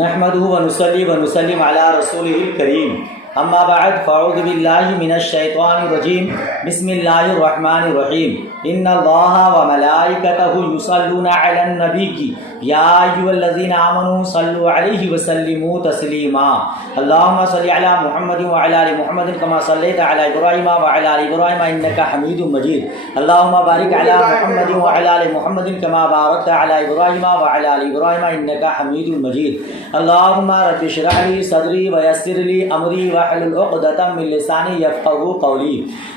نحمده ونصلي ونسلم على رسوله الكريم اما بعد فاعوذ بالله من الشيطان الرجيم بسم الله الرحمن الرحيم ان الله وملائكته يصلون على النبي يا ايها الذين امنوا صلوا عليه وسلموا تسليما اللهم صل على محمد وعلى ال محمد كما صليت على ابراهيم وعلى ال ابراهيم انك حميد مجيد اللهم بارك على محمد وعلى ال محمد كما باركت على ابراهيم وعلى ال ابراهيم انك حميد مجيد اللهم رب اشرح لي صدري ويسر لي امري واحلل عقدة من لساني يفقهوا قولي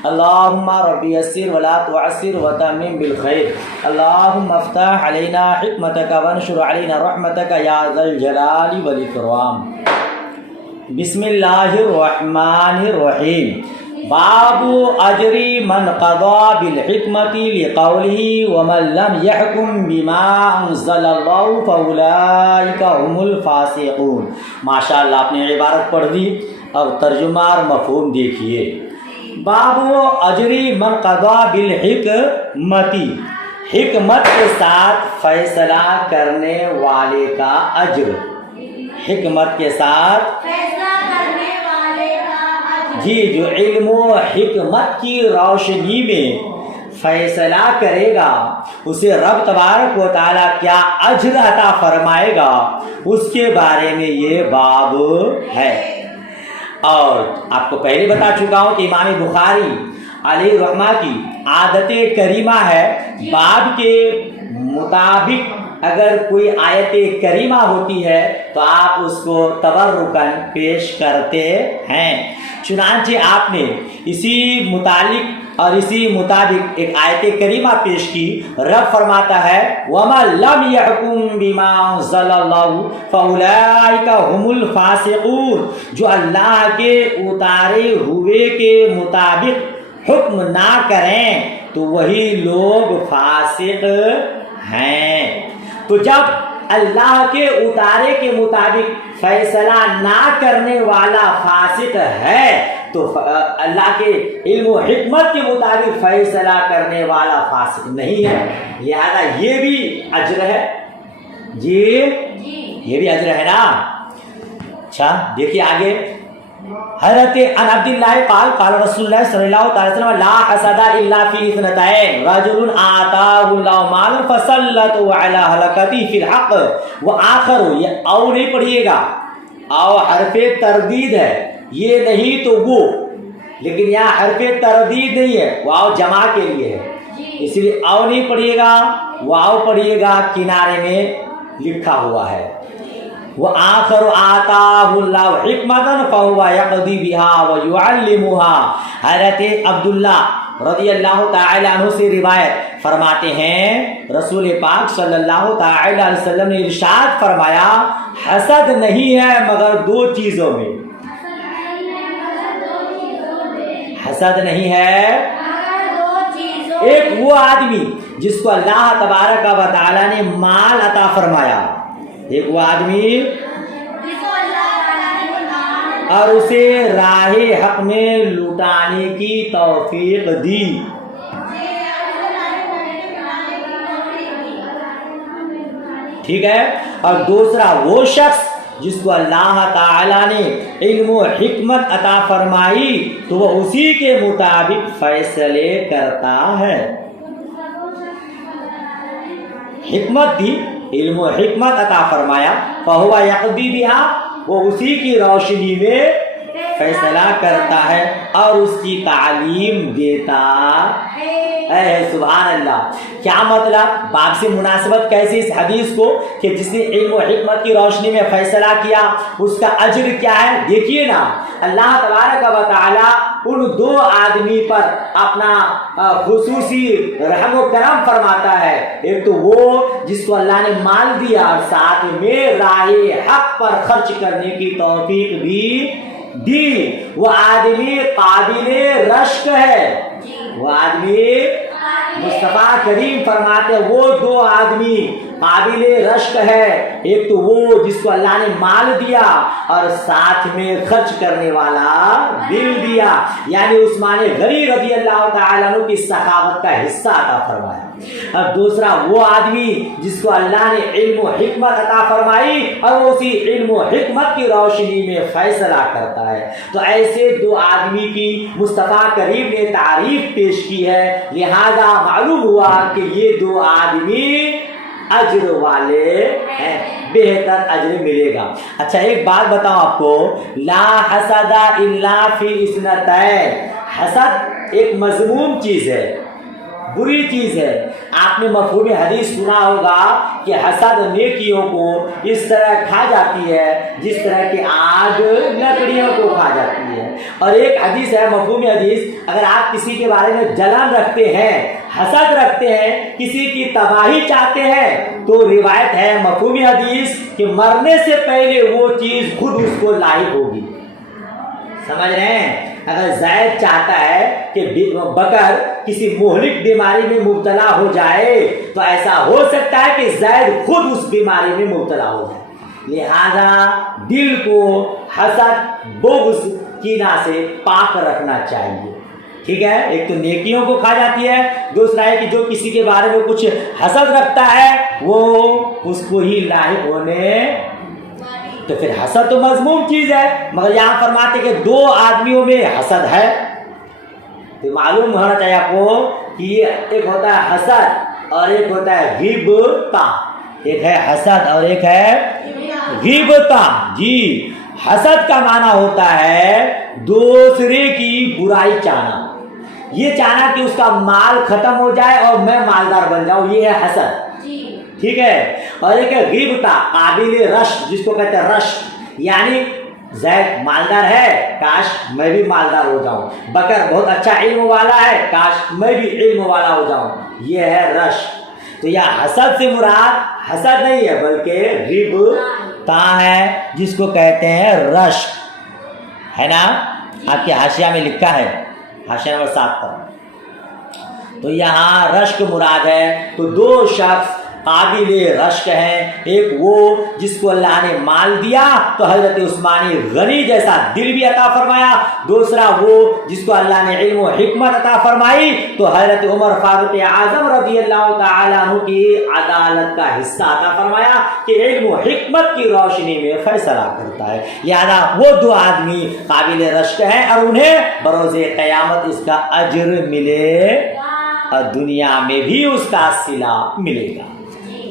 اللهم رب يسر ولا تعسر وتمم بالخير اللهم افتح علينا حكمتك وانشر علينا رحمتك يا ذا الجلال والاكرام بسم اللہ الرحمن الرحیم باب اجر من قضى بالحکمت لقوله ومن لم يحكم بما انزل الله فاولئك هم الفاسقون. ماشاءاللہ آپ نے عبارت پڑھ دی، اب ترجمہ اور مفہوم دیکھیے. باب اجری من قضا بالحکمت، حکمت کے ساتھ فیصلہ کرنے والے کا اجر. حکمت کے ساتھ فیصلہ کرنے والے کا اجر، جی جو علم و حکمت کی روشنی میں فیصلہ کرے گا اسے رب تبارک و تعالیٰ کیا اجر عطا فرمائے گا، اس کے بارے میں یہ باب ہے. اور آپ کو پہلے بتا چکا ہوں کہ امام بخاری علیہ رحمہ کی عادت کریمہ ہے باب کے مطابق اگر کوئی آیت کریمہ ہوتی ہے تو آپ اس کو تبرکاً پیش کرتے ہیں. چنانچہ آپ نے اسی متعلق اور اسی مطابق ایک آیت کریمہ پیش کی. رب فرماتا ہے وَمَن لَّمْ يَحْكُم بِمَا أَنزَلَ اللَّهُ فَأُولَٰئِكَ هُمُ الْفَاسِقُونَ. جو اللہ کے اتارے ہوئے کے مطابق حکم نہ کریں تو وہی لوگ فاسق ہیں. تو جب اللہ کے اتارے کے مطابق فیصلہ نہ کرنے والا فاسق ہے تو اللہ کے علم و حکمت کے مطابق فیصلہ کرنے والا فاسق نہیں ہے. لہذا یہ بھی اجر ہے. جی یہ بھی اجر ہے نا. اچھا دیکھیے آگے. حضرت عن عبداللہ قال قال رسول اللہ صلی اللہ علیہ وسلم لا حسد الا فی اثنتین رجل آتاہ اللہ مالا فسلطه علی حلقته فی الحق وآخر. یہ او نہیں پڑھیے گا، او حرف تردید ہے، یہ نہیں تو وہ، لیکن یہاں حرف تردید نہیں ہے، واو جمع کے لیے ہے، اس لیے او نہیں پڑھیے گا، واو پڑھیے گا، کنارے میں لکھا ہوا ہے. وآخر آتاہ اللہ حکمتا فہو یقضی بہا ویعلمہا. حضرت عبداللہ رضی اللہ تعالی عنہ سے روایت فرماتے ہیں رسول پاک صلی اللہ تعالی علیہ وسلم نے ارشاد فرمایا حسد نہیں ہے مگر دو چیزوں میں. حسد نہیں ہے ایک وہ آدمی جس کو اللہ تبارک و تعالی نے مال عطا فرمایا، ایک وہ آدمی اور اسے راہ حق میں لوٹانے کی توفیق دی. ٹھیک ہے. اور دوسرا وہ شخص جس کو اللہ تعالی نے علم و حکمت عطا فرمائی تو وہ اسی کے مطابق فیصلے کرتا ہے. حکمت دی، علم و حکمت عطا فرمایا، فہو یقضی بہا، وہ اسی کی روشنی میں فیصلہ کرتا ہے اور اس کی تعلیم دیتا ہے. سبحان اللہ. کیا مطلب؟ باب سے مناسبت کیسے اس حدیث کو کہ جس نے علم و حکمت کی روشنی میں فیصلہ کیا اس کا اجر کیا ہے. دیکھیے نا اللہ تبارک و تعالی ان دو آدمی پر اپنا خصوصی رحم و کرم فرماتا ہے. ایک تو وہ جس کو اللہ نے مال دیا اور ساتھ میں راہ حق پر خرچ کرنے کی توفیق بھی دی. وہ آدمی قابل رشک ہے، وہ آدمی مصطفیٰ کریم فرماتے وہ دو آدمی قابل رشک ہے، ایک تو وہ جس کو اللہ نے مال دیا اور ساتھ میں خرچ کرنے والا دل دیا، یعنی عثمان غنی رضی اللہ تعالیٰ عنہ کی سخاوت کا حصہ عطا فرمایا۔ اور دوسرا وہ آدمی جس کو اللہ نے علم و حکمت عطا فرمائی اور وہ اسی علم و حکمت کی روشنی میں فیصلہ کرتا ہے۔ تو ایسے دو آدمی کی مصطفیٰ کریم نے تعریف پیش کی ہے، لہذا معلوم ہوا کہ یہ دو آدمی اجر والے ہیں، بہتر اجر ملے گا۔ اچھا ایک بات بتاؤں آپ کو، لا حسد الا فی اثنتین، حسد ایک مذموم چیز ہے، بری چیز ہے۔ آپ نے مفہوم حدیث سنا ہوگا کہ حسد نیکیوں کو اس طرح کھا جاتی ہے جس طرح کہ آگ لکڑیوں کو کھا جاتی ہے۔ اور ایک حدیث ہے مفہوم حدیث، اگر آپ کسی کے بارے میں جلن رکھتے ہیں، حسد رکھتے ہیں، کسی کی تباہی چاہتے ہیں، تو روایت ہے مفہوم حدیث کہ مرنے سے پہلے وہ چیز خود اس کو لاحق ہوگی۔ سمجھ رہے ہیں؟ اگر زید چاہتا ہے کہ بکر کسی مہلک بیماری میں مبتلا ہو جائے تو ایسا ہو سکتا ہے کہ زید خود اس بیماری میں مبتلا ہو جائے۔ لہذا دل کو حسد، بغض، کینہ سے پاک رکھنا چاہیے، ٹھیک ہے؟ ایک تو نیکیوں کو کھا جاتی ہے، دوسرا ہے کہ جو کسی کے بارے میں کچھ حسد رکھتا ہے وہ اس کو ہی لاحق ہونے، تو پھر حسد تو مذموم چیز ہے، مگر یہاں فرماتے کہ دو آدمیوں میں حسد ہے، تو معلوم ہونا چاہیے آپ کو کہ یہ ایک ہوتا ہے حسد اور ایک ہوتا ہے غیبتہ، ایک ہے حسد اور ایک ہے غیبتہ۔ جی، حسد کا معنی ہوتا ہے دوسرے کی برائی چاہنا، یہ چاہنا کہ اس کا مال ختم ہو جائے اور میں مالدار بن جاؤں، یہ ہے حسد، ٹھیک ہے؟ اور ایک ہے غیبتہ، قابل رشک، جس کو کہتے ہیں رشک، یعنی زید مالدار ہے، کاش میں بھی مالدار ہو جاؤں، بکر بہت اچھا علم والا ہے، کاش میں بھی علم والا ہو جاؤں، یہ ہے رشک۔ تو یہ حسد سے مراد حسد نہیں ہے بلکہ غیبتہ ہے، جس کو کہتے ہیں رشک، ہے نا؟ آپ کے حاشیہ میں لکھا ہے، حاشیہ نمبر 7 پر، تو یہاں رشک مراد ہے۔ تو دو شخص قابل رشک ہیں، ایک وہ جس کو اللہ نے مال دیا تو حضرت عثمان غنی جیسا دل بھی عطا فرمایا، دوسرا وہ جس کو اللہ نے علم و حکمت عطا فرمائی تو حضرت عمر فاروق اعظم رضی اللہ تعالیٰ عنہ کی عدالت کا حصہ عطا فرمایا کہ علم و حکمت کی روشنی میں فیصلہ کرتا ہے۔ لہذا وہ دو آدمی قابل رشک ہیں اور انہیں بروز قیامت اس کا اجر ملے اور دنیا میں بھی اس کا صلہ ملے گا۔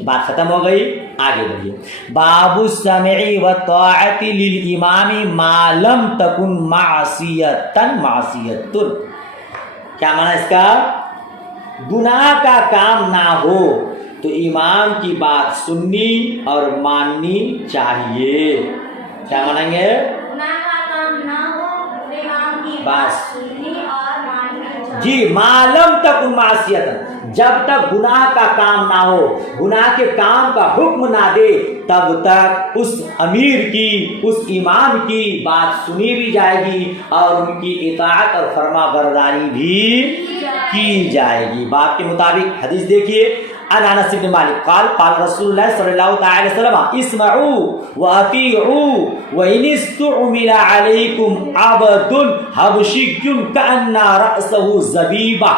بات ختم ہو گئی، آگے بڑھیے۔ باب السمع والطاعۃ للامام ما لم تکن معصیۃ، کیا معنی اس کا؟ گناہ کا کام نہ ہو تو امام کی بات سننی اور ماننی چاہیے۔ کیا مانیں گے؟ گناہ کا کام نہ ہو تو امام کی بات سننی اور ماننی چاہیے۔ جی، ما لم تکن معصیۃ، جب تک گناہ کا کام نہ ہو، گناہ کے کام کا حکم نہ دے، تب تک اس امیر کی، اس امام کی بات سنی بھی جائے گی اور ان کی اطاعت اور فرما برداری بھی کی جائے گی۔ باب کے مطابق حدیث دیکھیے، عن انس بن مالک قال قال رسول اللہ صلی اللہ تعالی وسلم اسمعوا واطیعوا وان استعمل علیکم عبد حبشی کأن رأسه زبیبہ۔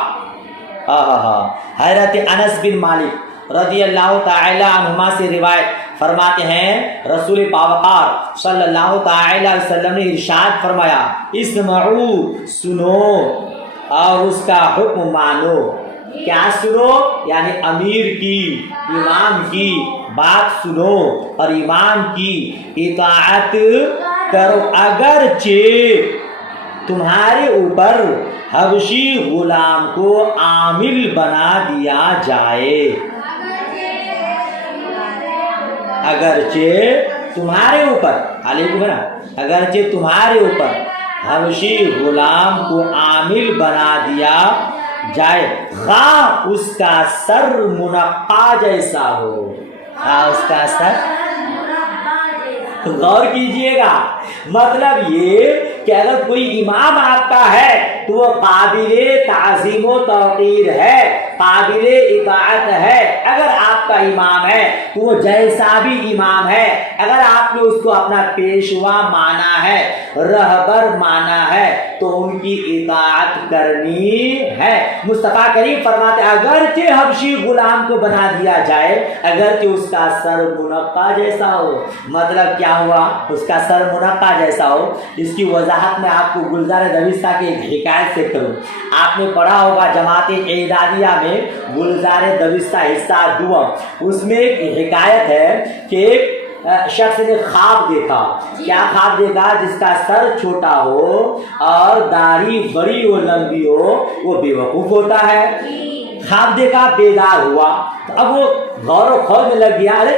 حضرت انس بن مالک رضی اللہ تعالی عنہما سے روایت فرماتے ہیں رسول پاوقار صلی اللہ تعالی وسلم نے ارشاد فرمایا، اسمعوا، سنو اور اس کا حکم مانو۔ کیا سنو؟ یعنی امیر کی، امام کی بات سنو اور امام کی اطاعت کرو، اگرچہ تمہارے اوپر حبشی غلام کو عامل بنا دیا جائے، اگرچہ تمہارے اوپر، علیکم نا، اگرچہ تمہارے اوپر حبشی غلام کو عامل بنا دیا جائے، خواہ اس کا سر منقع جیسا ہو، خواہ اس کا سر، غور کیجئے گا، مطلب یہ کہ اگر کوئی امام آپ کا ہے تو وہ قابل تعظیم و توقیر ہے، قابل اطاعت ہے. اگر آپ کا امام ہے تو وہ جیسا بھی امام ہے، اگر آپ نے اس کو اپنا پیشوا مانا ہے، رہبر مانا ہے، تو ان کی اطاعت کرنی ہے. مصطفیٰ کریم فرماتے اگرچہ حبشی غلام کو بنا دیا جائے، اگرچہ اس کا سر منقع جیسا ہو. مطلب کیا ہوا؟ اس کا سر منقع جیسا ہو. اس کی وضاحت میں آپ کو گلزار دبستہ کی ایک حکایت سے کروں. آپ نے پڑھا ہوگا جماعت اعدادیہ میں گلزار دبستہ حصہ دوم، اس میں ایک حکایت ہے کہ ایک شخص نے خواب دیکھا. کیا خواب دیکھا؟ جس کا سر چھوٹا ہو اور داڑھی بڑی و لمبی ہو وہ بے وقوف ہوتا ہے. خواب دیکھا، بیدار ہوا، تو اب وہ غور و خوض میں لگ گیا، ارے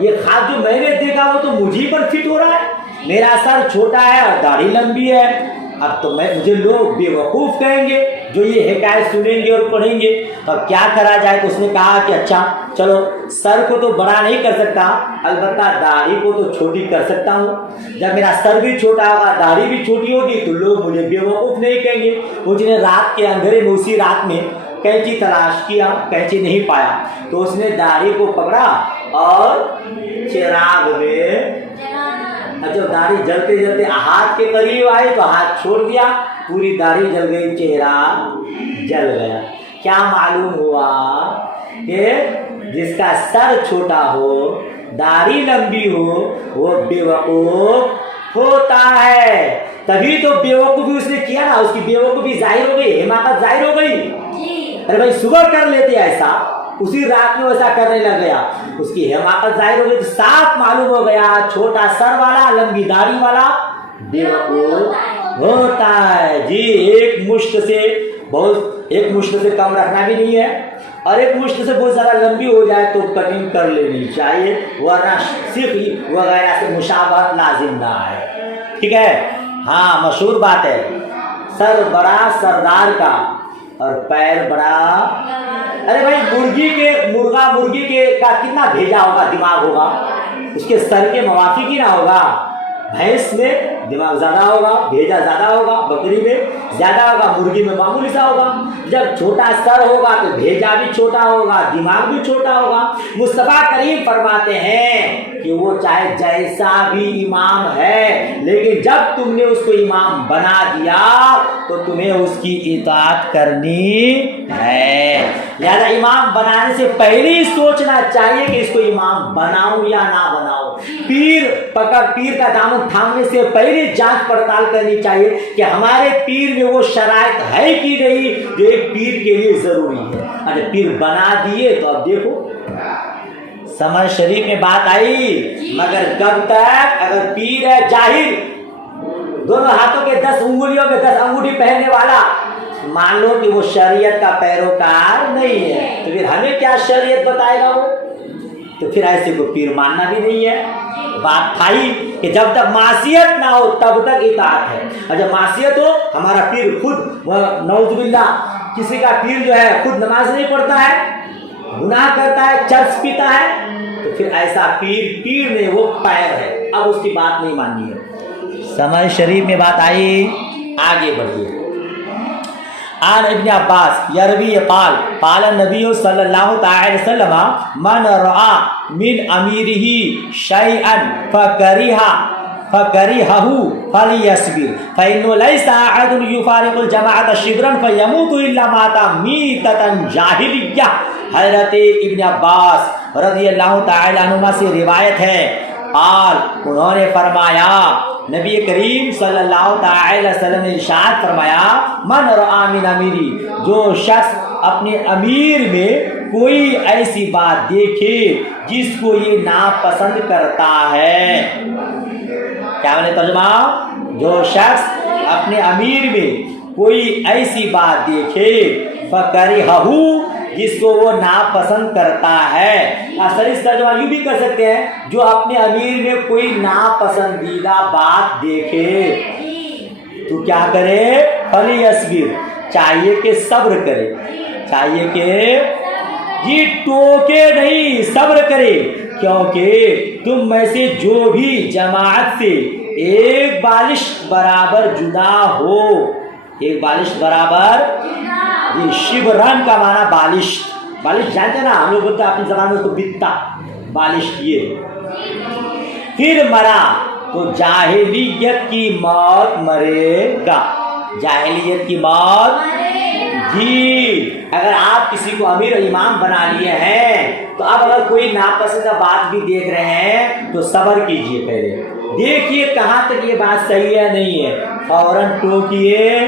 یہ خواب جو میں نے دیکھا وہ تو مجھے پر فٹ ہو رہا ہے. میرا سر چھوٹا ہے اور داڑھی لمبی ہے، اب تو مجھے لوگ بے وقوف کہیں گے جو یہ حکایت سنیں گے اور پڑھیں گے. تو اب کیا کرا جائے؟ تو اس نے کہا کہ اچھا چلو، سر کو تو بڑا نہیں کر سکتا، البتہ داڑھی کو تو چھوٹی کر سکتا ہوں. جب میرا سر بھی چھوٹا ہوگا، داڑھی بھی چھوٹی ہوگی، تو لوگ مجھے بے وقوف نہیں کہیں گے. اس نے رات کے اندھیرے میں، اسی رات میں کینچی تلاش کیا، کینچی نہیں پایا، تو اس نے داڑھی کو پکڑا اور چراغ میں، جو داڑھی جلتے جلتے ہاتھ کے قریب آئی تو ہاتھ چھوڑ دیا، پوری داڑھی جل گئی، چہرہ جل گیا. کیا معلوم ہوا کہ جس کا سر چھوٹا ہو، داڑھی لمبی ہو، وہ بے وقوف ہوتا ہے. تبھی تو بے وقوفی اس نے کیا نا، اس کی بے وقوفی ظاہر ہو گئی، حماقت ظاہر ہو گئی. ارے بھائی صبح کر لیتے ایسا، اسی رات میں ویسا کرنے لگ گیا، اس کی حماقت ظاہر ہو گئی. تو صاف معلوم ہو گیا چھوٹا سر والا، لمبی داڑھی والا بے وقوف ہوتا ہے. جی ایک مشت سے کم رکھنا بھی نہیں ہے، اور ایک مشت سے بہت زیادہ لمبی ہو جائے تو کٹنگ کر لینی چاہیے، ورنہ سیخی وغیرہ سے مشابہت لازم نہ ہے. ٹھیک ہے؟ ہاں مشہور بات ہے، سر بڑا سردار کا اور پیر بڑا. ارے بھائی مرغی کے کا کتنا بھیجا ہوگا، دماغ ہوگا، اس کے سر کے موافق ہی نہ ہوگا. بھینس میں دماغ زیادہ ہوگا، بھیجا زیادہ ہوگا، بکری میں زیادہ ہوگا، مرغی میں معمولی سا ہوگا. جب چھوٹا سر ہوگا تو بھیجا بھی چھوٹا ہوگا، دماغ بھی چھوٹا ہوگا. مصطفیٰ کریم فرماتے ہیں کہ وہ چاہے جیسا بھی امام ہے، لیکن جب تم نے اس کو امام بنا دیا تو تمہیں اس کی اطاعت کرنی ہے. لہذا امام بنانے سے پہلے ہی سوچنا چاہیے کہ اس کو امام بناؤں یا نہ بناؤں. پیر کا دامن تھامنے سے پہلے جانچ پڑتال کرنی چاہیے کہ ہمارے پیر میں وہ شرائط ہے کہ نہیں جو ایک پیر کے لیے ضروری ہے. اگر پیر بنا دیے تو اب دیکھو سمجھ شریف میں بات آئی. مگر کب تک؟ اگر پیر ہے جاہل، دونوں ہاتھوں کے 10 انگلیوں میں 10 انگوٹھی پہننے والا، مان لو کہ وہ شریعت کا پیروکار نہیں ہے، تو پھر ہمیں کیا شریعت بتائے گا وہ؟ تو پھر ایسے کو پیر ماننا بھی نہیں ہے. بات تھا ہی کہ جب تک معصیت نہ ہو تب تک اطاعت ہے، اور جب معصیت ہو، ہمارا پیر خود نعوذ باللہ کسی کا پیر جو ہے خود نماز نہیں پڑھتا ہے، گناہ کرتا ہے، چرس پیتا ہے، تو پھر ایسا پیر نہیں، وہ پیر ہے، اب اس کی بات نہیں ماننی ہے. سمجھ شریف میں بات آئی. آگے بڑھیے. عن ابن عباس یروی قال قال النبی صلی اللہ تعالی وسلم من رعا من امیرہ شیئا فکرہہ فلیصبر فإنه ليس أحد يفارق الجماعة شبرا فيموت إلا مات میتة جاہلیہ. حضرت ابن عباس رضی اللہ تعالی عنہما سے روایت ہے، قال انہوں نے فرمایا، نبی کریم صلی اللہ تعالی وسلم نے ارشاد فرمایا، من رعا من امیری، جو شخص اپنے امیر میں کوئی ایسی بات دیکھے جس کو یہ ناپسند کرتا ہے. کیا میں نے ترجمہ؟ جو شخص اپنے امیر میں کوئی ایسی بات دیکھے فکرہہ، جس کو وہ ناپسند کرتا ہے. اصل اس ترجمہ یوں بھی کر سکتے ہیں، جو اپنے امیر میں کوئی ناپسندیدہ بات دیکھے تو کیا کرے؟ فلیصبر، چاہیے کہ صبر کرے، چاہیے کہ جی ٹوکے نہیں، صبر کرے. کیونکہ تم میں سے جو بھی جماعت سے ایک بالش برابر جدا ہو، ایک بالش برابر جی شبرن کا معنی بالش، بالش جانتے نا ہم لوگ بولتے ہیں اپنی زبان میں اس کو بتا، بالش کیے. پھر مرا تو جاہلیت کی موت مرے گا، جاہلیت کی موت. جی اگر آپ کسی کو امیر و امام بنا لیے ہیں تو اب اگر کوئی ناپسندہ بات بھی دیکھ رہے ہیں تو صبر کیجئے، پہلے دیکھیے کہاں تک یہ بات صحیح ہے نہیں ہے، فوراً ٹوکیے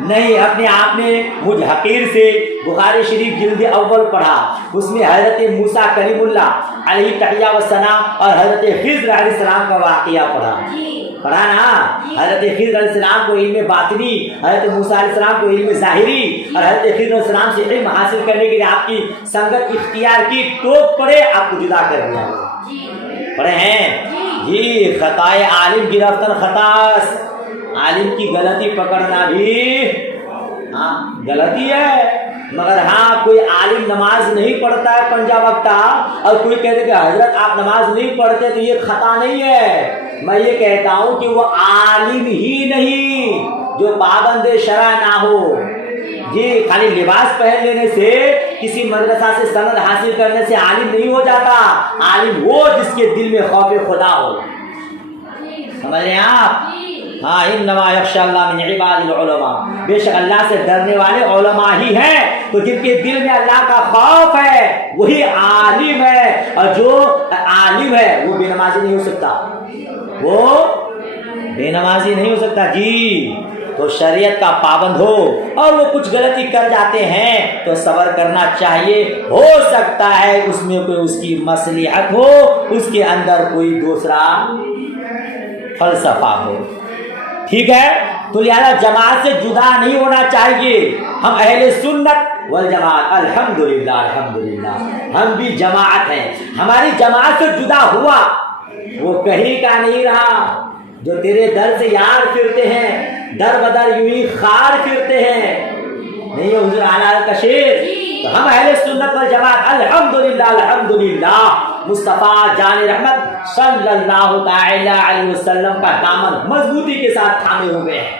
نہیں. اپنے آپ نے مجھ حقیر سے بخاری شریف جلد اول پڑھا، اس میں حضرت موسیٰ کلیم اللہ علیہ تحیہ و ثنا اور حضرت خضر علیہ السلام کا واقعہ پڑھا نا. حضرت خضر علیہ السلام کو علم باطنی، حضرت موسیٰ علیہ السلام کو علم ظاہری، اور حضرت خضر علیہ السلام سے علم حاصل کرنے کے لیے آپ کی سنگت اختیار کی، ٹوک پڑے آپ کو جدا کر دیا. پڑھے ہیں جی. خطائے عالم گرفتن خطاس، عالم کی غلطی پکڑنا بھی غلطی ہے. مگر ہاں کوئی عالم نماز نہیں پڑھتا ہے پنجہ وقتہ اور کوئی کہتے کہ حضرت آپ نماز نہیں پڑھتے تو یہ خطا نہیں ہے. میں یہ کہتا ہوں کہ وہ عالم ہی نہیں جو پابند شرع نہ ہو. جی خالی لباس پہن لینے سے، کسی مدرسہ سے سند حاصل کرنے سے عالم نہیں ہو جاتا. عالم وہ جس کے دل میں خوف خدا ہو. سمجھ رہے ہیں آپ؟ ہاں انما یخشی اللہ من عباد العلماء، بے شک اللہ سے ڈرنے والے علماء ہی ہیں. تو جن کے دل میں اللہ کا خوف ہے وہی عالم ہے، اور جو عالم ہے وہ بے نمازی نہیں ہو سکتا، وہ بے نمازی نہیں ہو سکتا. جی تو شریعت کا پابند ہو اور وہ کچھ غلطی کر جاتے ہیں تو صبر کرنا چاہیے. ہو سکتا ہے اس میں کوئی اس کی مصلحت ہو، اس کے اندر کوئی دوسرا فلسفہ ہو. ٹھیک ہے، تو لہذا جماعت سے جدا نہیں ہونا چاہیے. ہم اہل سنت والجماعت الحمدللہ الحمدللہ ہم بھی جماعت ہیں. ہماری جماعت سے جدا ہوا وہ کہیں کا نہیں رہا. جو تیرے در سے یار پھرتے ہیں در بدر یوں ہی خار پھرتے ہیں، نہیں حضور اعلیٰ کا شعر. تو ہم اہل سنت والجماعت الحمدللہ الحمدللہ مصطفیٰ جان رحمت صلی اللہ تعالی علیہ وسلم کا دامن مضبوطی کے ساتھ تھامے ہوئے ہیں.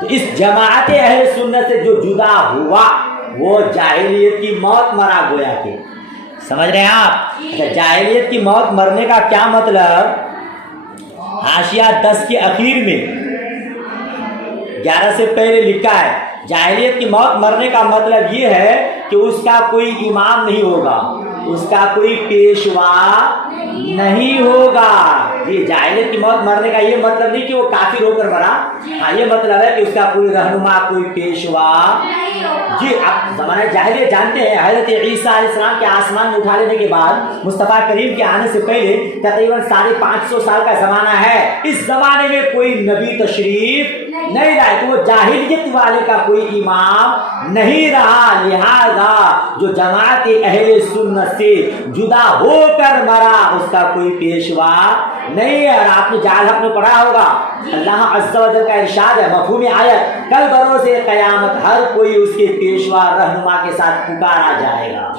تو اس جماعت اہل سنت سے جو جدا ہوا وہ جاہلیت کی موت مرا گویا کہ. سمجھ رہے ہیں آپ؟ اچھا جاہلیت کی موت مرنے کا کیا مطلب؟ حاشیہ 10 کے اخیر میں 11 سے پہلے لکھا ہے جاہلیت کی موت مرنے کا مطلب یہ ہے کہ اس کا کوئی امام نہیں ہوگا، اس کا کوئی پیشوا نہیں ہوگا. یہ جاہلیت کی موت مرنے کا یہ مطلب نہیں کہ وہ کافر ہو کر مرا. ہاں یہ مطلب ہے کہ اس کا کوئی رہنما، کوئی پیشوا. جی آپ زمانہ جاہلیت جانتے ہیں حضرت عیسیٰ علیہ السلام کے آسمان میں اٹھا لینے کے بعد مصطفیٰ کریم کے آنے سے پہلے تقریباً 550 سال کا زمانہ ہے. اس زمانے میں کوئی نبی تشریف نہیں رہا، تو وہ جاہلیت والے کا کوئی امام نہیں رہا. لہذا جو جماعت اہل سنت سے جدا ہو کر مرا اس کا کوئی پیشوا نہیں ہے. اور آپ نے جعل حق میں پڑھا ہوگا اللہ عز و جل کا ارشاد ہے مفہوم آیت، کل بروز قیامت ہر کوئی اس کے پیشوا رہنما کے ساتھ پکارا جائے گا.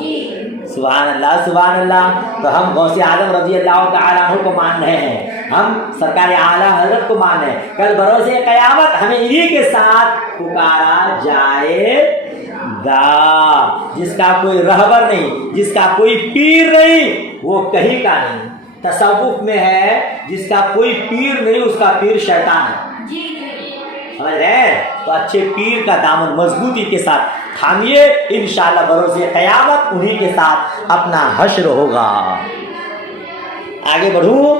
سبحان اللہ سبحان اللہ. تو ہم غوث اعظم رضی اللہ تعالیٰ عنہ کو مان رہے ہیں، ہم سرکار اعلیٰ حضرت کو مان رہے ہیں. کل بروز قیامت ہمیں انہی کے ساتھ پکارا جائے گا. جس کا کوئی رہبر نہیں، جس کا کوئی پیر نہیں وہ کہیں کا نہیں. تصوف میں ہے جس کا کوئی پیر نہیں اس کا پیر شیطان ہے. سمجھ رہے؟ تو اچھے پیر کا دامن مضبوطی کے ساتھ تھامیے، انشاءاللہ بروز قیامت انہی کے ساتھ اپنا حشر ہوگا. آگے بڑھوں،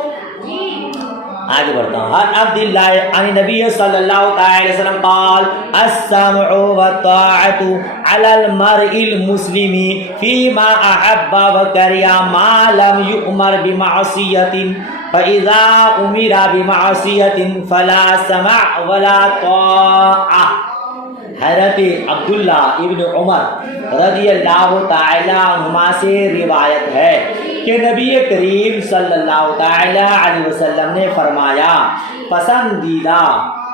آگے بڑھتا ہوں. عن عبد اللہ عن نبی صلی اللہ علیہ وسلم قال السمع والطاعة على المرء المسلم فيما أحب وكره ما لم يؤمر بمعصية فَإِذَا أُمِرَ بِمَعْصِيَةٍ فَلَا سَمَعَ وَلَا طَاعَةَ. حضرت عبداللہ ابن عمر رضی اللہ تعالی عنہما سے روایت ہے کہ نبی کریم صلی اللہ تعالی علیہ وسلم نے فرمایا پسندیدہ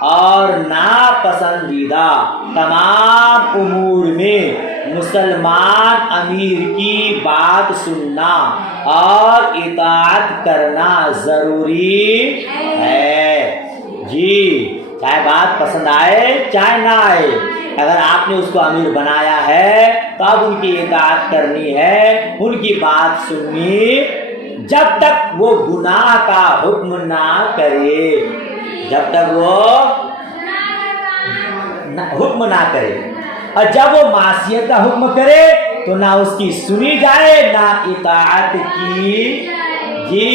اور ناپسندیدہ تمام امور میں مسلمان امیر کی بات سننا اور اطاعت کرنا ضروری ہے. جی چاہے بات پسند آئے چاہے نہ آئے، اگر آپ نے اس کو امیر بنایا ہے تو اب ان کی اطاعت کرنی ہے، ان کی بات سننی، جب تک وہ گناہ کا حکم نہ کرے، جب تک وہ حکم نہ کرے، اور جب وہ معصیت کا حکم کرے تو نہ اس کی سنی جائے نہ اطاعت کی۔ جی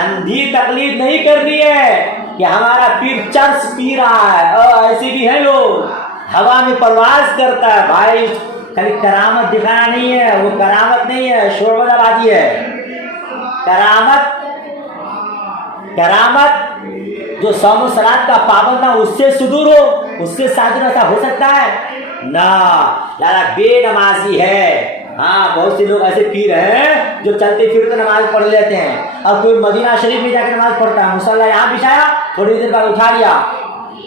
اندھی تقلید نہیں کرنی ہے کہ ہمارا پیر چرس پی رہا ہے، اور ایسے بھی ہیں لوگ، ہوا میں پرواز کرتا ہے، بھائی خالی کرامت دکھانا نہیں ہے، وہ کرامت نہیں ہے، شعبہ آبادی ہے۔ کرامت جو صوم و صلات کا پابند نہ اس سے صدور ہو، اس سے صادر ایسا ہو سکتا ہے نہ، یارا بے نمازی ہے۔ ہاں بہت سے لوگ ایسے پیر ہیں جو چلتے پھرتے نماز پڑھ لیتے ہیں، اور کوئی مدینہ شریف میں جا کے نماز پڑھتا ہے، مصلی یہاں بچھایا، تھوڑی دیر بعد اٹھا لیا،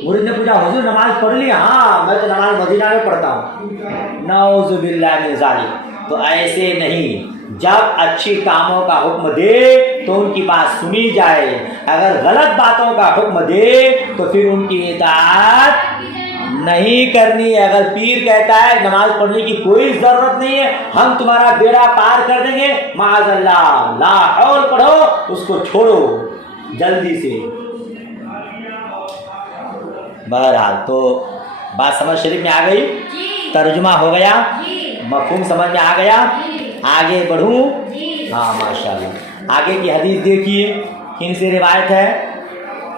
مرید نے پوچھا حضور نماز پڑھ لی؟ ہاں میں تو نماز مدینہ میں پڑھتا ہوں۔ نعوذ باللہ من ذالک۔ تو ایسے نہیں، جب اچھی کاموں کا حکم دے تو ان کی بات سنی جائے، اگر غلط باتوں کا حکم دے تو پھر ان کی اطاعت نہیں کرنی ہے۔ اگر پیر کہتا ہے نماز پڑھنے کی کوئی ضرورت نہیں ہے، ہم تمہارا بیڑا پار کر دیں گے، معاذ اللہ، لا حول پڑھو، اس کو چھوڑو جلدی سے۔ بہرحال تو بات سمجھ شریف میں آ گئی، ترجمہ ہو گیا، مفہوم سمجھ میں آ گیا، آگے بڑھوں؟ ہاں ماشاءاللہ۔ آگے کی حدیث دیکھیے، کن سے روایت ہے؟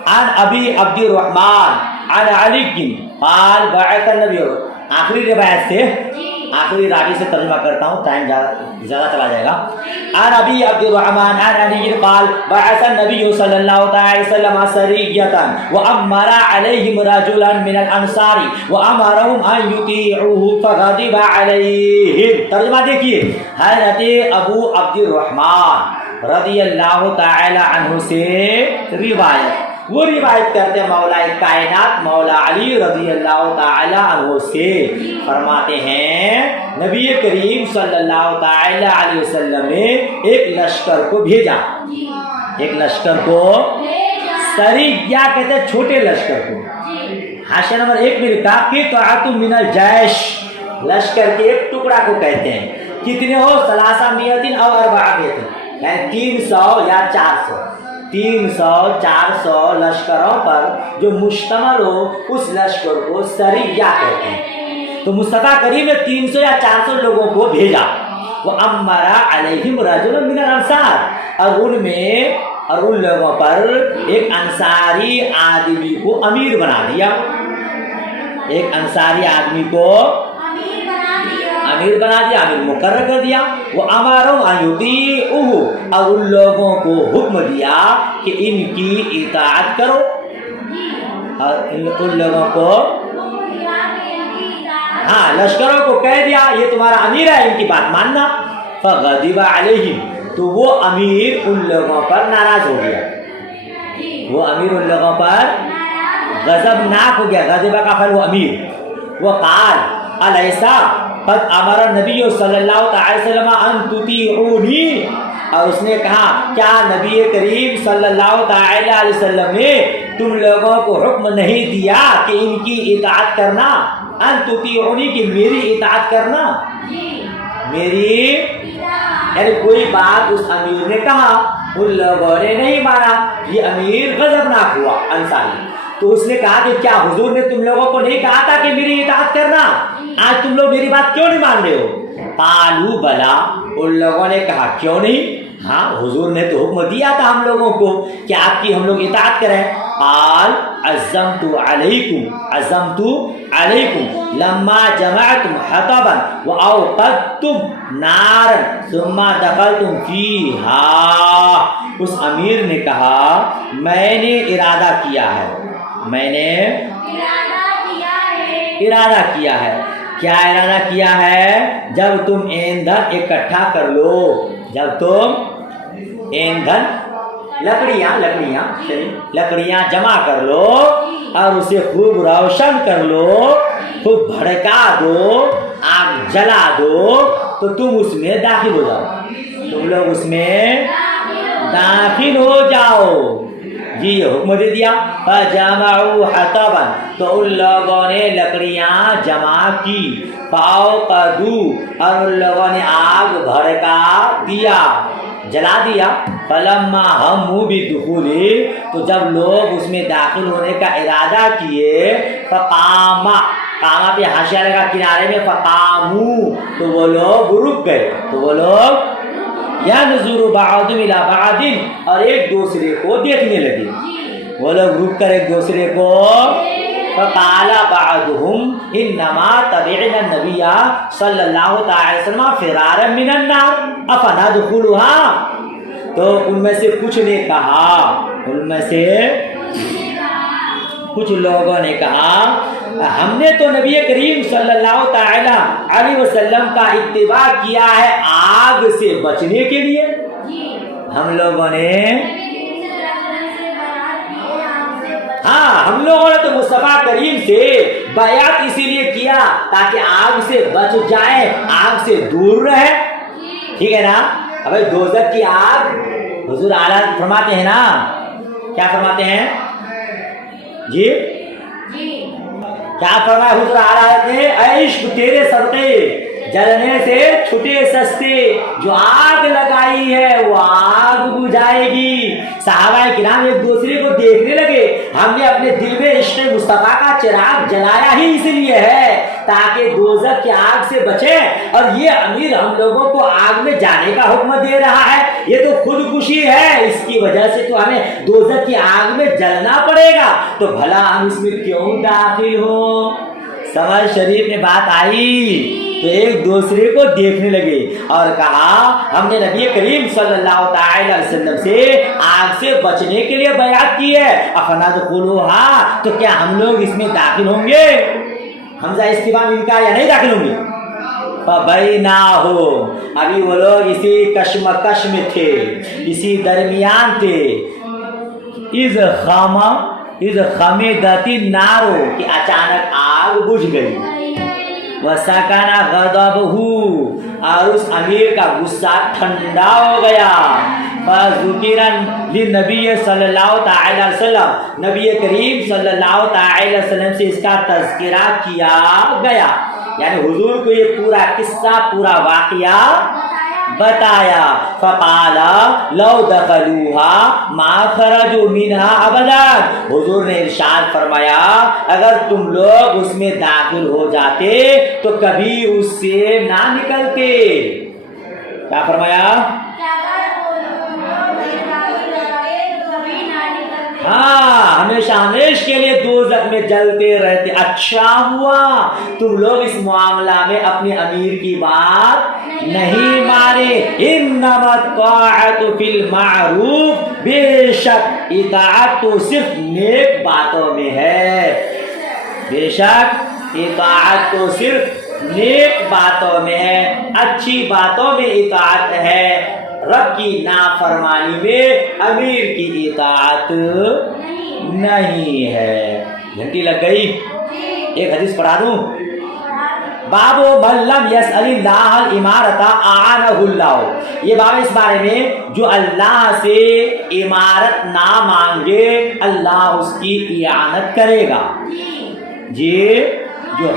عن ابی عبد الرحمن عن علی قال بعث النبی، آخری روایت سے، آخری راوی سے ترجمہ کرتا ہوں، ٹائم زیادہ چلا جائے گا۔ عن ابی عبد الرحمن عن علی قال بعث النبی صلی اللہ علیہ وسلم سریۃ وامر علیہم رجلا من الانصار وامرهم ان یطیعوه فغضب علیہم۔ ترجمہ دیکھیے، حضرت ابو عبد الرحمن رضی اللہ تعالی عنہ سے روایت، وہ روایت کرتے ہیں مولا کائنات مولا علی رضی اللہ تعالی عنہ سے، فرماتے ہیں نبی کریم صلی اللہ تعالی علیہ وسلم نے ایک لشکر کو بھیجا، ایک لشکر کو سریہ کہتے ہیں، چھوٹے لشکر کو۔ حاشیہ نمبر 1 میں لکھا کہ قطعۃ من الجیش، لشکر کے ایک ٹکڑا کو کہتے ہیں، کتنے ہو؟ 300 او 400، یعنی 300 یا 400، 300-400 لشکروں پر جو مشتمل ہو اس لشکر کو سریہ کہتے ہیں۔ تو مصطفیٰ کریم نے 300 یا 400 لوگوں کو بھیجا، وہ امرا علیہم رجل من الانصار، اور ان لوگوں پر ایک انصاری آدمی کو امیر بنا دیا، ایک انصاری آدمی کو امیر بنا دیا، امیر مقرر کر دیا۔ وہ امرهم ان یطیعوه، اور ان لوگوں کو حکم دیا کہ ان کی اطاعت کرو، اور ان لوگوں کو ہاں لشکروں کو کہہ دیا یہ تمہارا امیر ہے، ان کی بات ماننا۔ فغضب علیہم، تو وہ امیر ان لوگوں پر ناراض ہو گیا، وہ امیر ان لوگوں پر غضبناک ہو گیا، غضب کا فعل وہ امیر۔ وہ قال الیسا قد امر النبی صلی اللہ تعالی وسلم ان تطیعونی، اور اس نے کہا کیا نبی کریم صلی اللہ تعالی علیہ وسلم نے تم لوگوں کو حکم نہیں دیا کہ ان کی اطاعت کرنا، ان تطیعونی کہ میری اطاعت کرنا، میری، یعنی کوئی بات اس امیر نے کہا ان لوگوں نے نہیں مانا، یہ امیر غضبناک ہوا انصاری، تو اس نے کہا کہ کیا حضور نے تم لوگوں کو نہیں کہا تھا کہ میری اطاعت کرنا، آج تم لوگ میری بات کیوں نہیں مان رہے ہو؟ قالوا بلا، ان لوگوں نے کہا کیوں نہیں، ہاں حضور نے تو حکم دیا تھا ہم لوگوں کو کہ آپ کی ہم لوگ اطاعت کریں۔ قال عزمت علیکم لما جمعتم حطبا واوقدتم نارا ثم دخلتم فیہا، اس امیر نے کہا میں نے ارادہ کیا ہے، میں نے ارادہ کیا ہے، کیا ارادہ کیا ہے؟ جب تم ایندھن اکٹھا کر لو، جب تم ایندھن لکڑیاں جمع کر لو اور اسے خوب روشن کر لو، خوب بھڑکا دو، آگ جلا دو، تو تم اس میں داخل ہو جاؤ، تم لوگ اس میں داخل ہو جاؤ۔ جی یہ حکم دے دیا. فجمعوا حطبا تو ان لوگوں نے لکڑیاں جمع کی. فاوقدوا اور ان لوگوں نے آگ بھڑکا دیا, جلا دیا. فلما ہموا بدخولہ تو جب لوگ اس میں داخل ہونے کا ارادہ کیے. فقام قامہ پہ حاشیہ لگا کنارے میں, فقاموا تو وہ لوگ رک گئے. تو وہ لوگ ینظر بعضهم الی بعض اور ایک دوسرے کو دیکھنے لگے. وہ لوگ رک کر ایک دوسرے کو. فقال بعضهم انما تبعنا النبي صلی اللہ تعالی وسلم فرارا من النار افندخلها. تو ان میں سے کچھ نے کہا, ان میں سے کچھ لوگوں نے کہا ہم نے تو نبی کریم صلی اللہ تعالی علیہ وسلم کا اتباع کیا ہے آگ سے بچنے کے لیے. ہم لوگوں نے ہم لوگوں نے تو مصطفیٰ کریم سے بیعت اسی لیے کیا تاکہ آگ سے بچ جائے, آگ سے دور رہے. ٹھیک ہے نا. اب دوزخ کی آگ حضور اعلیٰ فرماتے ہیں نا, کیا فرماتے ہیں جی, کیا فرمایا حضور اعلیٰ نے؟ عشق تیرے صدقے جلنے سے چھٹے سستے, جو آگ لگائی ہے وہ آگ بجھائے گی. صحابہ کرام ایک دوسرے کو دیکھنے لگے. ہم نے اپنے دل میں عشق مصطفیٰ کا چراغ جلایا ہی اس لیے ہے تاکہ دوزخ کی آگ سے بچے, اور یہ امیر ہم لوگوں کو آگ میں جانے کا حکم دے رہا ہے. یہ تو خودکشی ہے, اس کی وجہ سے تو ہمیں دوزخ کی آگ میں جلنا پڑے گا, تو بھلا ہم اس میں کیوں داخل ہوں. سمجھ شریف میں بات آئی. تو ایک دوسرے کو دیکھنے لگے اور کہا ہم نے نبی کریم صلی اللہ تعالی علیہ وسلم سے آگ سے بچنے کے لیے بیعت کی ہے. افندخلوها تو کیا ہم لوگ اس میں داخل ہوں گے؟ حمزہ استفہام انکار یا نہیں داخل ہوں گے؟ فبینہم ابھی وہ لوگ اسی کشمکش میں تھے, اسی درمیان تھے. اذ خمدت النار کہ اچانک آگ بجھ گئی. وسکن غضبہ اور اس امیر کا غصہ ٹھنڈا ہو گیا. فذکر للنبی صلی اللہ تعالی علیہ وسلم نبی کریم صلی اللہ تعالی علیہ وسلم سے اس کا تذکرہ کیا گیا, یعنی حضور کو یہ پورا قصہ پورا واقعہ بتایا. فقال لو دخلوها ما خرجوا منها ابدا حضور نے ارشاد فرمایا اگر تم لوگ اس میں داخل ہو جاتے تو کبھی اس سے نہ نکلتے. کیا فرمایا؟ ہمیشہ ہمیشہ کے لیے دوزخ میں جلتے رہتے. اچھا ہوا تم لوگ اس معاملہ میں اپنے امیر کی بات نہیں مانے. انما الطاعت فی المعروف بے شک اطاعت تو صرف نیک باتوں میں ہے. بے شک اطاعت تو صرف نیک باتوں میں ہے, اچھی باتوں میں اطاعت ہے. رب کی نافرمانی میں امیر کی اطاعت نہیں ہے. گھنٹی لگ گئی. ایک حدیث پڑھا دوں. باب من لم یسأل اللہ الامارۃ اعانہ اللہ. یہ باب اس بارے میں جو اللہ سے امارت نہ مانگے اللہ اس کی اعانت کرے گا. جی جو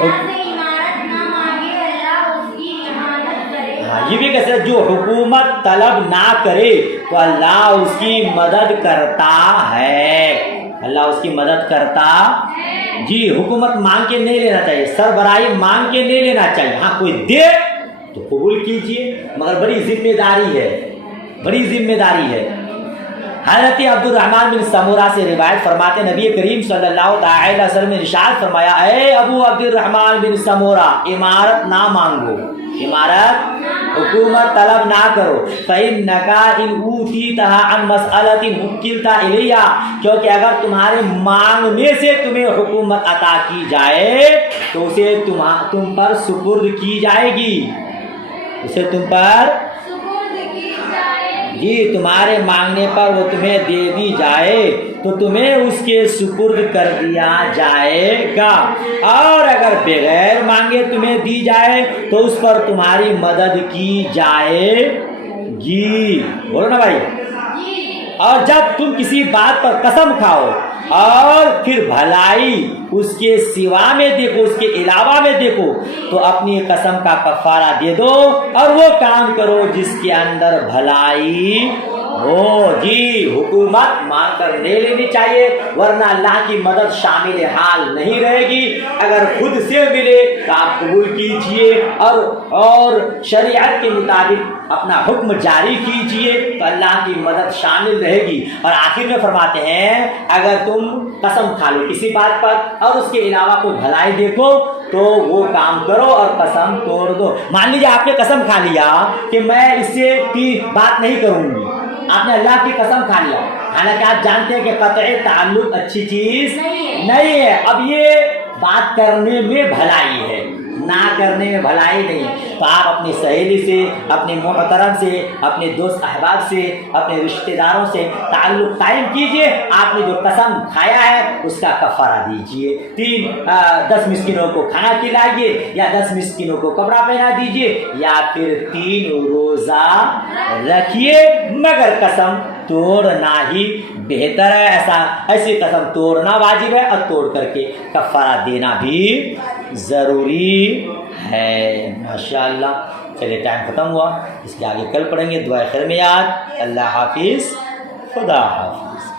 یہ بھی کہتے ہیں جو حکومت طلب نہ کرے تو اللہ اس کی مدد کرتا ہے. اللہ اس کی مدد کرتا. جی حکومت مانگ کے نہیں لینا چاہیے, سربراہی مانگ کے نہیں لینا چاہیے. ہاں کوئی دے تو قبول کیجیے, مگر بڑی ذمہ داری ہے, بڑی ذمہ داری ہے. حضرت عبد الرحمن بن سمورہ سے روایت فرماتے نبی کریم صلی اللہ تعالی علیہ وسلم نے ارشاد فرمایا اے ابو عبد الرحمن بن سمورہ امارت نہ مانگو, امارت حکومت طلب نہ کرو. فإنك إن أوتيتها عن مسألة وكلت إليها کیونکہ اگر تمہارے مانگنے سے تمہیں حکومت عطا کی جائے تو اسے تم پر سپرد کی جائے گی, اسے تم پر جی تمہارے مانگنے پر وہ تمہیں دے دی جائے تو تمہیں اس کے سپرد کر دیا جائے گا, اور اگر بغیر مانگے تمہیں دی جائے تو اس پر تمہاری مدد کی جائے گی. بولو نا بھائی. اور جب تم کسی بات پر قسم کھاؤ اور پھر بھلائی اس کے سوا میں دیکھو، اس کے علاوہ میں دیکھو، تو اپنی قسم کا کفارہ دے دو اور وہ کام کرو جس کے اندر بھلائی ہو۔ جی حکومت مان کر لے لینی چاہیے، ورنہ اللہ کی مدد شامل حال نہیں رہے گی۔ اگر خود سے ملے تو آپ قبول کیجئے اور شریعت کے مطابق اپنا حکم جاری کیجئے تو اللہ کی مدد شامل رہے گی۔ اور آخر میں فرماتے ہیں اگر تم قسم کھا لو کسی بات پر اور اس کے علاوہ کوئی بھلائی دیکھو تو وہ کام کرو اور قسم توڑ دو۔ مان لیجیے آپ نے قسم کھا لیا کہ میں اس سے بات نہیں کروں گی، آپ نے اللہ کی قسم کھا لیا، حالانکہ آپ جانتے ہیں کہ قطعی تعلق اچھی چیز نہیں ہے۔ اب یہ بات کرنے میں بھلائی ہے، نہ کرنے میں بھلائی نہیں، تو آپ اپنی سہیلی سے، اپنے محترم سے، اپنے دوست احباب سے، اپنے رشتہ داروں سے تعلق قائم کیجئے۔ آپ نے جو قسم کھایا ہے اس کا کفارہ دیجئے، 10 مسکینوں کو کھانا کھلائیے، یا 10 مسکینوں کو کپڑا پہنا دیجئے، یا پھر 3 روزہ رکھیے، مگر قسم توڑنا ہی بہتر ہے۔ ایسی قسم توڑنا واجب ہے اور توڑ کر کے کفارہ دینا بھی ضروری ہے۔ ماشاءاللہ، چلیے ٹائم ختم ہوا، اس لیے آگے کل پڑھیں گے۔ دعائے خیر میں یاد۔ اللہ حافظ، خدا حافظ۔